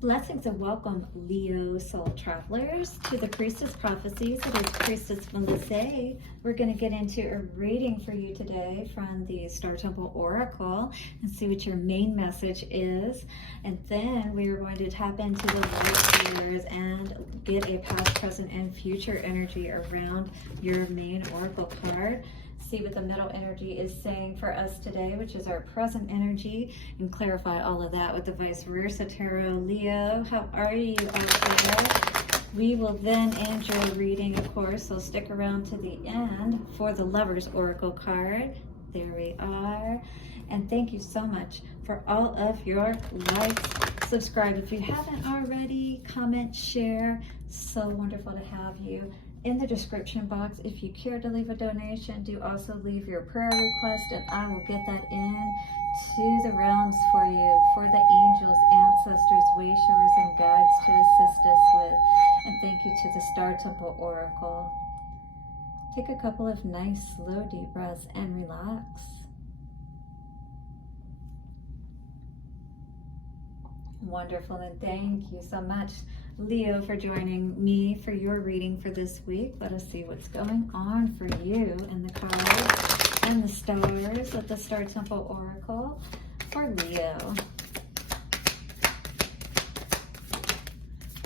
Blessings and welcome, Leo soul travelers, to the Priestess Prophecies. It is Priestess Melissae. We're going to get into a reading for you today from the Star Temple Oracle and see what your main message is. And then we are going to tap into the light years and get a past, present, and future energy around your main Oracle card. See what the middle energy is saying for us today, which is our present energy, and clarify all of that with the vice versa tarot. Leo, how are you out there? We will then end your reading, of course, so stick around to the end for the Lover's Oracle card. There we are. And thank you so much for all of your likes. Subscribe if you haven't already. Comment, share. So wonderful to have you. In the description box, if you care to leave a donation, do also leave your prayer request, and I will get that in to the realms for you, for the angels, ancestors, wayshowers, and guides to assist us with. And thank you to the Star Temple Oracle. Take a couple of nice, slow, deep breaths and relax. Wonderful, and thank you so much, Leo, for joining me for your reading for this week. Let us see what's going on for you in the cards and the stars of the Star Temple Oracle for Leo.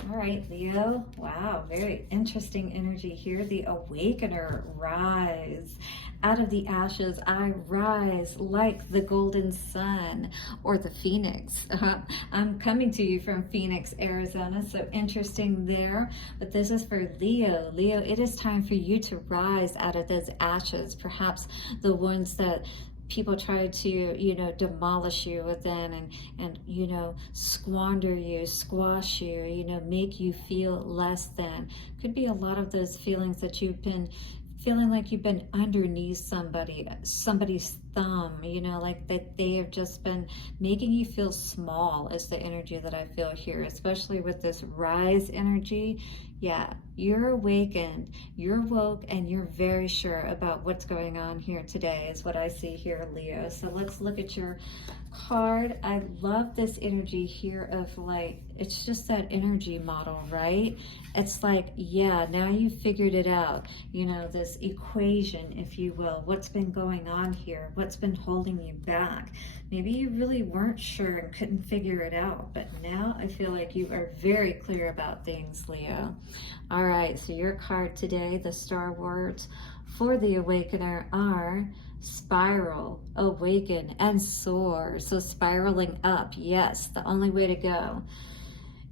All right, Leo. Wow, very interesting energy here. The Awakener, rise. Out of the ashes, I rise like the golden sun, or the phoenix. I'm coming to you from Phoenix, Arizona, so interesting there. But this is for Leo. Leo, it is time for you to rise out of those ashes, perhaps the ones that people try to, demolish you within and squander you, squash you, make you feel less than. Could be a lot of those feelings that you've been feeling like you've been underneath somebody's thumb, like that they have just been making you feel small is the energy that I feel here, especially with this rise energy. Yeah, you're awakened, you're woke, and you're very sure about what's going on here today is what I see here, Leo. So let's look at your card. I love this energy here of like, it's just that energy model, right? It's like, yeah, now you figured it out, this equation, if you will, what's been going on here, what's been holding you back. Maybe you really weren't sure and couldn't figure it out, but now I feel like you are very clear about things, Leo. All right, so your card today, the star words for the Awakener are spiral, awaken, and soar. So spiraling up, yes, the only way to go.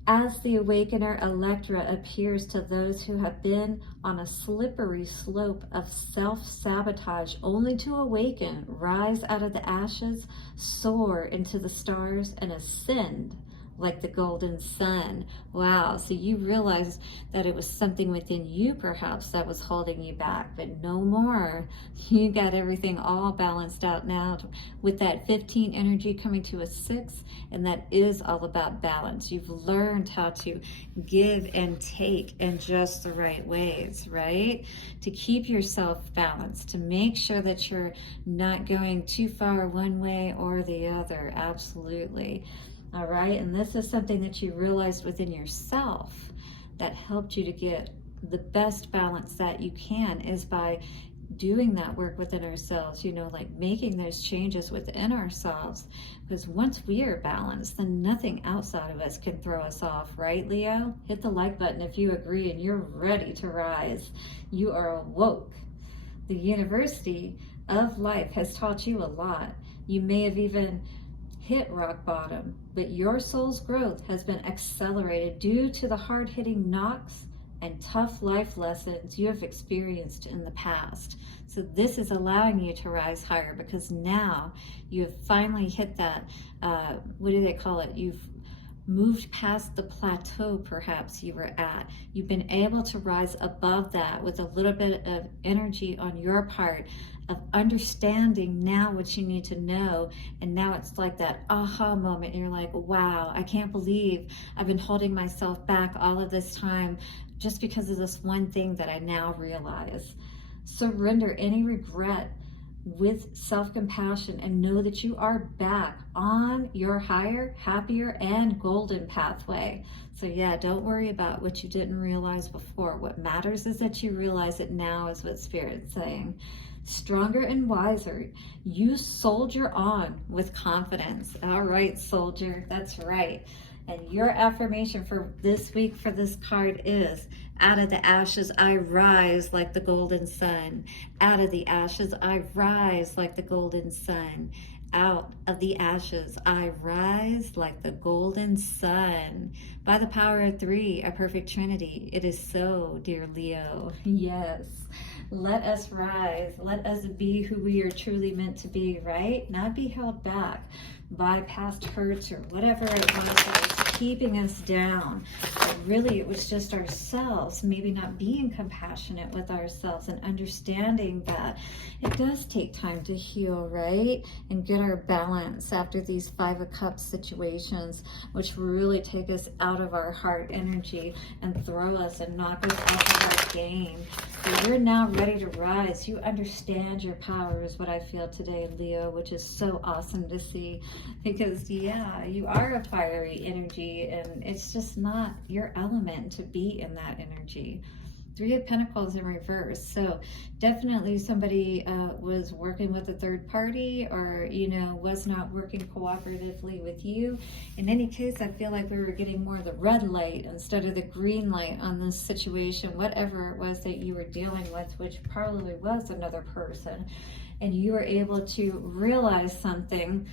As the Awakener, Electra appears to those who have been on a slippery slope of self-sabotage, only to awaken, rise out of the ashes, soar into the stars, and ascend like the golden sun. Wow, so you realized that it was something within you perhaps that was holding you back, but no more. You got everything all balanced out now with that 15 energy coming to a 6, and that is all about balance. You've learned how to give and take in just the right ways, right? To keep yourself balanced, to make sure that you're not going too far one way or the other. Absolutely. All right, and this is something that you realized within yourself that helped you to get the best balance that you can is by doing that work within ourselves, like making those changes within ourselves. Because once we are balanced, then nothing outside of us can throw us off, right, Leo? Hit the like button if you agree and you're ready to rise. You are awoke. The University of Life has taught you a lot. You may have even hit rock bottom, but your soul's growth has been accelerated due to the hard-hitting knocks and tough life lessons you have experienced in the past. So this is allowing you to rise higher because now you have finally hit that, what do they call it? You've moved past the plateau perhaps you were at. You've been able to rise above that with a little bit of energy on your part of understanding now what you need to know. And now it's like that aha moment. And you're like, wow, I can't believe I've been holding myself back all of this time just because of this one thing that I now realize. Surrender any regret with self-compassion and know that you are back on your higher, happier, and golden pathway. So yeah, don't worry about what you didn't realize before. What matters is that you realize it now, is what Spirit's saying. Stronger and wiser, you soldier on with confidence. All right, soldier, that's right. And your affirmation for this week for this card is, out of the ashes I rise like the golden sun. Out of the ashes I rise like the golden sun. Out of the ashes I rise like the golden sun. By the power of three, a perfect trinity. It is so, dear Leo. Yes. Let us rise. Let us be who we are truly meant to be, right? Not be held back by past hurts or whatever it was that was keeping us down. But really, it was just ourselves, maybe not being compassionate with ourselves and understanding that it does take time to heal, right? And get our balance after these 5 of Cups situations, which really take us out of our heart energy and throw us and knock us off of our game. So you're now ready to rise. You understand your power is what I feel today, Leo, which is so awesome to see. Because yeah, you are a fiery energy and it's just not your element to be in that energy. 3 of Pentacles in reverse. So definitely somebody was working with a third party, or, you know, was not working cooperatively with you. In any case, I feel like we were getting more of the red light instead of the green light on this situation, whatever it was that you were dealing with, which probably was another person. And you were able to realize something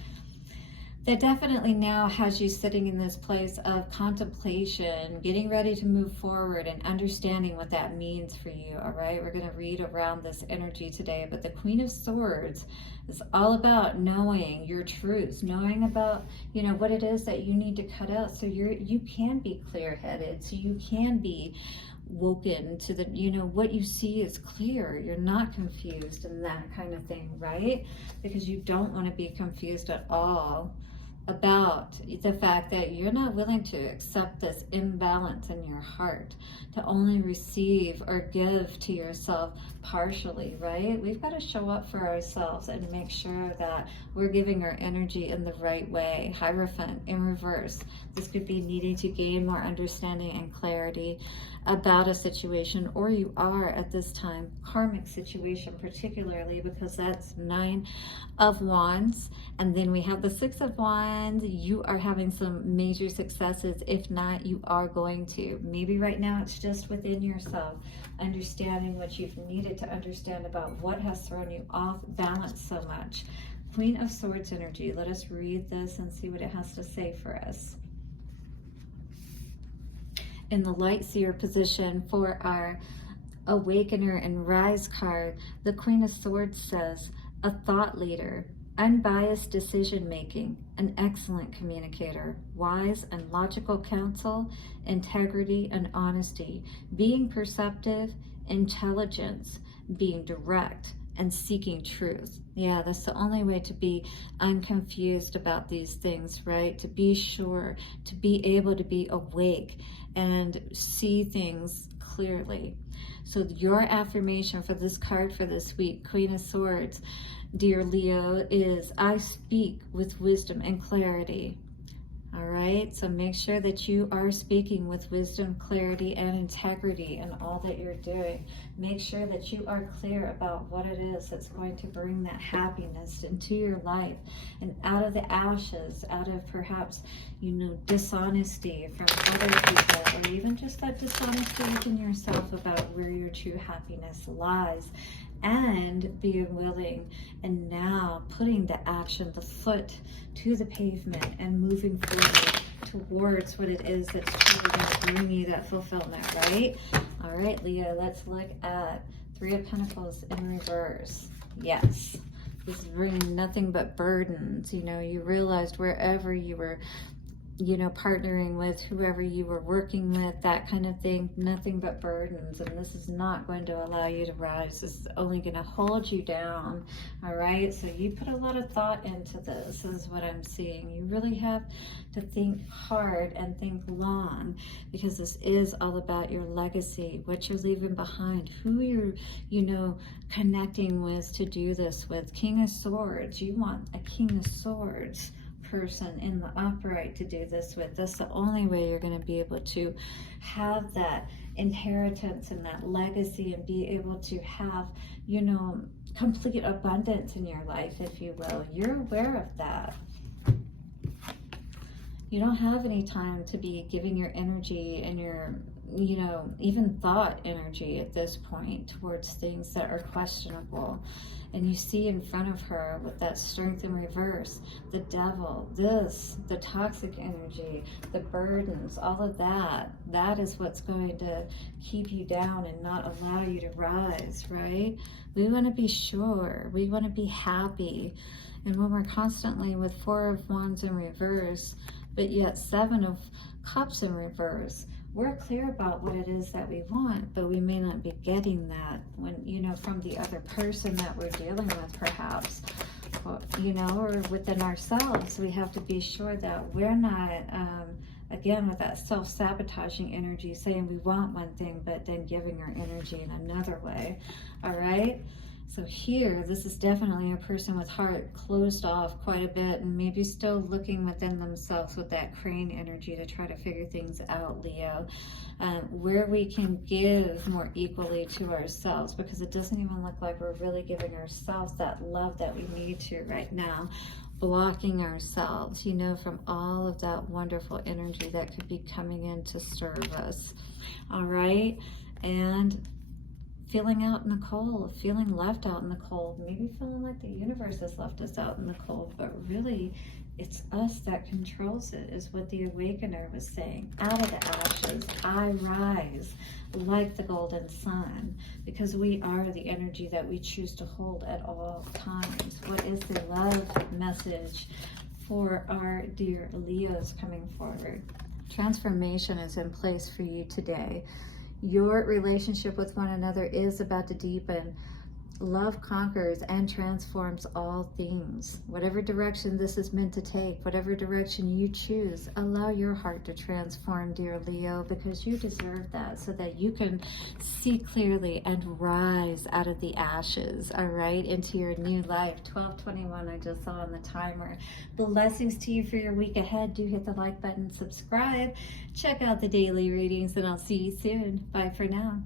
that definitely now has you sitting in this place of contemplation, getting ready to move forward and understanding what that means for you. All right, we're going to read around this energy today, but the Queen of Swords is all about knowing your truths, knowing about, you know, what it is that you need to cut out so you can be clear-headed, so you can be woken to the, you know, what you see is clear. You're not confused and that kind of thing, right? Because you don't want to be confused at all about the fact that you're not willing to accept this imbalance in your heart, to only receive or give to yourself partially, right? We've got to show up for ourselves and make sure that we're giving our energy in the right way. Hierophant in reverse. This could be needing to gain more understanding and clarity about a situation, or you are at this time, karmic situation particularly, because that's 9 of Wands. And then we have the 6 of Wands. You are having some major successes. If not, you are going to. Maybe right now it's just within yourself, understanding what you've needed to understand about what has thrown you off balance so much. Queen of Swords energy. Let us read this and see what it has to say for us. In the Light Seer position for our Awakener and Rise card, the Queen of Swords says, a thought leader, unbiased decision-making, an excellent communicator, wise and logical counsel, integrity and honesty, being perceptive, intelligence, being direct, and seeking truth. Yeah, that's the only way to be unconfused about these things, right? To be sure, to be able to be awake and see things clearly. So your affirmation for this card for this week, Queen of Swords, dear Leo, is I speak with wisdom and clarity. All right, so make sure that you are speaking with wisdom, clarity, and integrity in all that you're doing. Make sure that you are clear about what it is that's going to bring that happiness into your life, and out of the ashes, out of perhaps, you know, dishonesty from other people, or even just that dishonesty within yourself about where your true happiness lies. And being willing and now putting the action, the foot to the pavement and moving forward towards what it is that's truly going to bring you that fulfillment, right? All right, Leo, let's look at 3 of Pentacles in reverse. Yes, this is bringing nothing but burdens. You know, you realized wherever you were you know, partnering with whoever you were working with, that kind of thing, nothing but burdens. And this is not going to allow you to rise. This is only going to hold you down. All right. So you put a lot of thought into this, is what I'm seeing. You really have to think hard and think long, because this is all about your legacy, what you're leaving behind, who you're, you know, connecting with to do this with. King of Swords. You want a King of Swords person in the upright to do this with. That's the only way you're going to be able to have that inheritance and that legacy, and be able to have, you know, complete abundance in your life, if you will. You're aware of that. You don't have any time to be giving your energy and your, you know, even thought energy at this point towards things that are questionable. And you see in front of her with that strength in reverse, the devil, this, the toxic energy, the burdens, all of that. That is what's going to keep you down and not allow you to rise, right? We want to be sure. We want to be happy. And when we're constantly with 4 of Wands in reverse, but yet 7 of Cups in reverse, we're clear about what it is that we want, but we may not be getting that when, you know, from the other person that we're dealing with, perhaps, or, you know, or within ourselves. We have to be sure that we're not, again, with that self-sabotaging energy, saying we want one thing, but then giving our energy in another way. All right. So here, this is definitely a person with heart closed off quite a bit, and maybe still looking within themselves with that crane energy to try to figure things out, Leo. Where we can give more equally to ourselves, because it doesn't even look like we're really giving ourselves that love that we need to right now. Blocking ourselves, you know, from all of that wonderful energy that could be coming in to serve us. All right. And feeling out in the cold, feeling left out in the cold, maybe feeling like the universe has left us out in the cold, but really it's us that controls it, is what the Awakener was saying. Out of the ashes, I rise like the golden sun, because we are the energy that we choose to hold at all times. What is the love message for our dear Leos coming forward? Transformation is in place for you today. Your relationship with one another is about to deepen. Love conquers and transforms all things. Whatever direction this is meant to take, whatever direction you choose, allow your heart to transform, dear Leo, because you deserve that, so that you can see clearly and rise out of the ashes, all right, into your new life. 12:21, I just saw on the timer. Blessings to you for your week ahead. Do hit the like button, subscribe, check out the daily readings, and I'll see you soon. Bye for now.